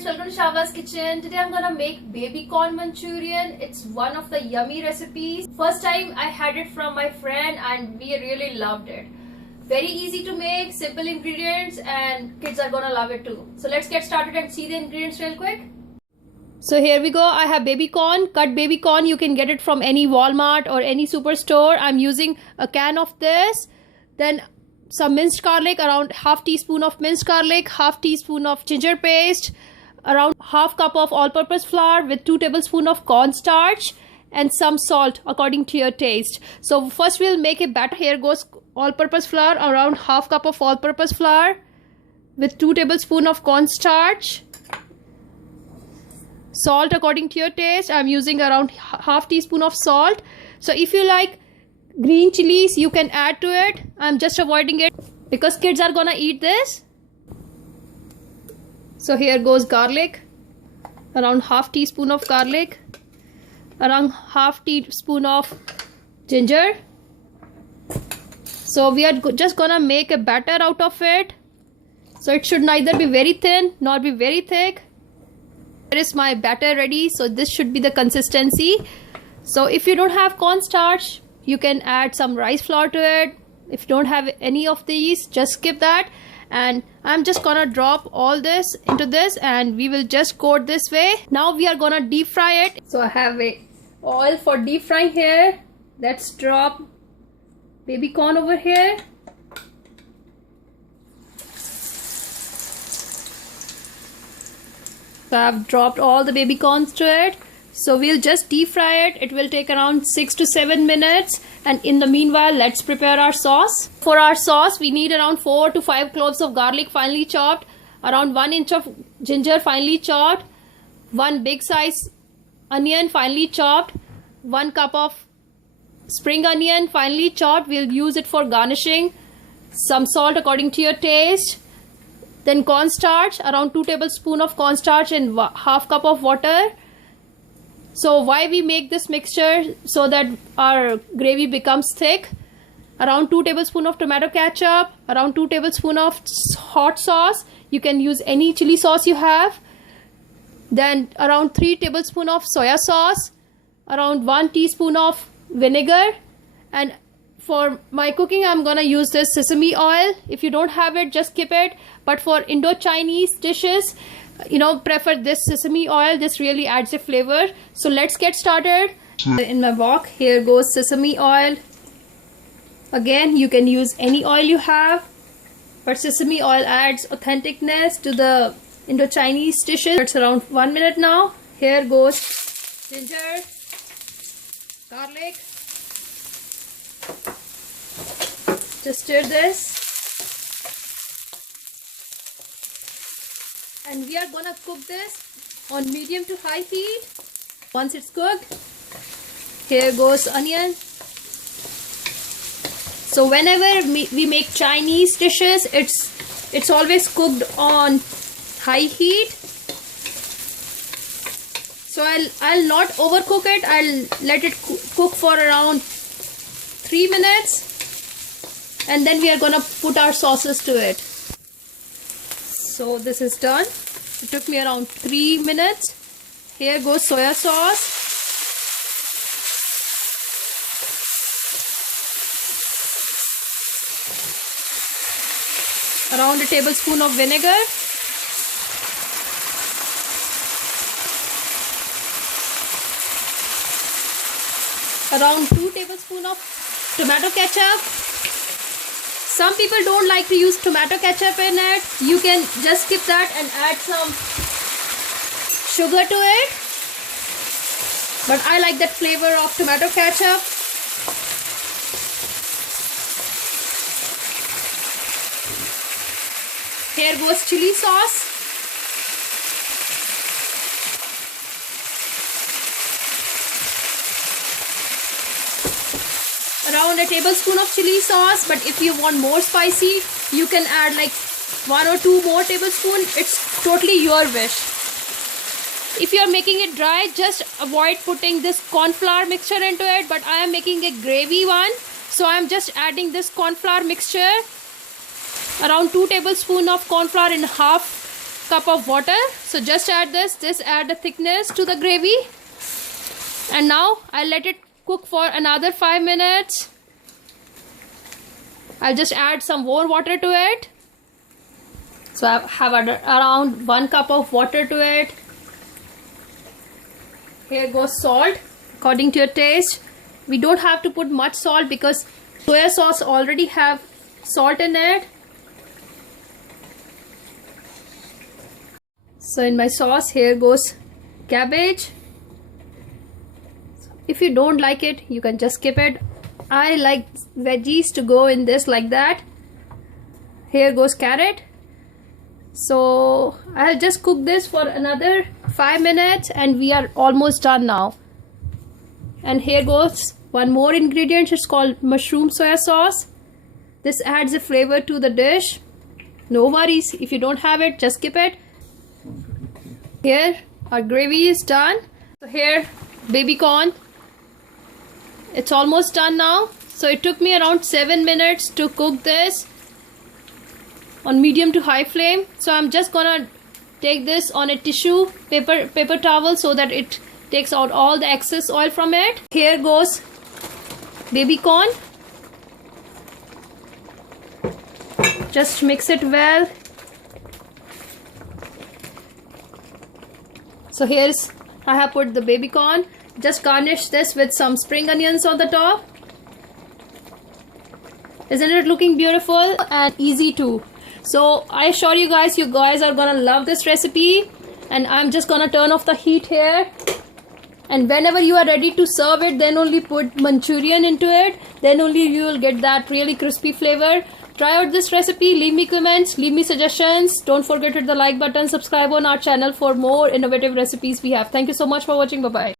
friends, welcome to Shava's kitchen. Today I'm gonna make baby corn Manchurian. It's one of the yummy recipes. First time I had it from my friend and we really loved it. Very easy to make, simple ingredients, and kids are gonna love it too. So let's get started and see the ingredients real quick. So here we go. I have baby corn, cut baby corn. You can get it from any Walmart or any superstore. I'm using a can of this. Then some minced garlic, around half teaspoon of minced garlic, half teaspoon of ginger paste, around half cup of all-purpose flour with 2 tablespoons of cornstarch, and some salt according to your taste. So first we'll make a batter. Here goes all-purpose flour, around half cup of all-purpose flour with 2 tablespoons of cornstarch, salt according to your taste. I'm using around half teaspoon of salt. So if you like green chilies, you can add to it. I'm just avoiding it because kids are gonna eat this. So here goes garlic, around half teaspoon of garlic, around half teaspoon of ginger. So we are just gonna make a batter out of it. So it should neither be very thin nor be very thick. Here is my batter ready. So this should be the consistency. So if you don't have cornstarch, you can add some rice flour to it. If you don't have any of these, just skip that. And I'm just gonna drop all this into this and we will just coat this way. Now we are gonna deep fry it. So I have a oil for deep frying here. Let's drop baby corn over here. So I've dropped all the baby corns to it. So we'll just deep fry it. It will take around 6 to 7 minutes. And in the meanwhile, let's prepare our sauce. For our sauce, we need around 4 to 5 cloves of garlic finely chopped, around 1 inch of ginger finely chopped, 1 big size onion finely chopped, 1 cup of spring onion finely chopped. We'll use it for garnishing. Some salt according to your taste. Then cornstarch, around 2 tablespoons of cornstarch and half cup of water. So why we make this mixture? So that our gravy becomes thick. Around 2 tablespoons of tomato ketchup, around 2 tablespoons of hot sauce. You can use any chili sauce you have. Then around 3 tablespoons of soya sauce, around 1 teaspoon of vinegar. And for my cooking, I'm gonna use this sesame oil. If you don't have it, just skip it. But for Indo-Chinese dishes, prefer this sesame oil. This really adds a flavor. So let's get started. In my wok, here goes sesame oil. Again, you can use any oil you have, but sesame oil adds authenticness to the Indo-Chinese dishes. It's around 1 minute now. Here goes ginger, garlic. Just stir this. And we are gonna cook this on medium to high heat. Once it's cooked, here goes onion. So whenever we make Chinese dishes, it's always cooked on high heat. So I'll not overcook it. I'll let it cook for around 3 minutes, and then we are gonna put our sauces to it. So this is done. It took me around 3 minutes. Here goes soya sauce. Around a tablespoon of vinegar. Around 2 tablespoons of tomato ketchup. Some people don't like to use tomato ketchup in it. You can just skip that and add some sugar to it. But I like that flavor of tomato ketchup. Here goes chili sauce. Around a tablespoon of chili sauce, but if you want more spicy, you can add like 1 or 2 more tablespoons. It's totally your wish. If you are making it dry, just avoid putting this corn flour mixture into it, but I am making a gravy one, so I am just adding this corn flour mixture, around 2 tablespoons of corn flour in half cup of water. So just add this add the thickness to the gravy. And now I'll let it cook for another 5 minutes. I'll just add some more water to it. So I have around 1 cup of water to it. Here goes salt according to your taste. We don't have to put much salt because soya sauce already have salt in it. So in my sauce, here goes cabbage. If you don't like it, you can just skip it. I like veggies to go in this like that. Here goes carrot. So I'll just cook this for another 5 minutes and we are almost done now. And here goes one more ingredient. It's called mushroom soya sauce. This adds a flavor to the dish. No worries, if you don't have it, just skip it. Here our gravy is done. So here baby corn. It's almost done now. So it took me around 7 minutes to cook this on medium to high flame. So I'm just gonna take this on a tissue paper towel so that it takes out all the excess oil from it. Here goes baby corn. Just mix it well. So here's, I have put the baby corn. Just garnish this with some spring onions on the top. Isn't it looking beautiful and easy too? So I assure you guys are gonna love this recipe. And I'm just gonna turn off the heat here. And whenever you are ready to serve it, then only put Manchurian into it. Then only you will get that really crispy flavor. Try out this recipe, leave me comments, leave me suggestions. Don't forget to hit the like button, subscribe on our channel for more innovative recipes we have. Thank you so much for watching. Bye-bye.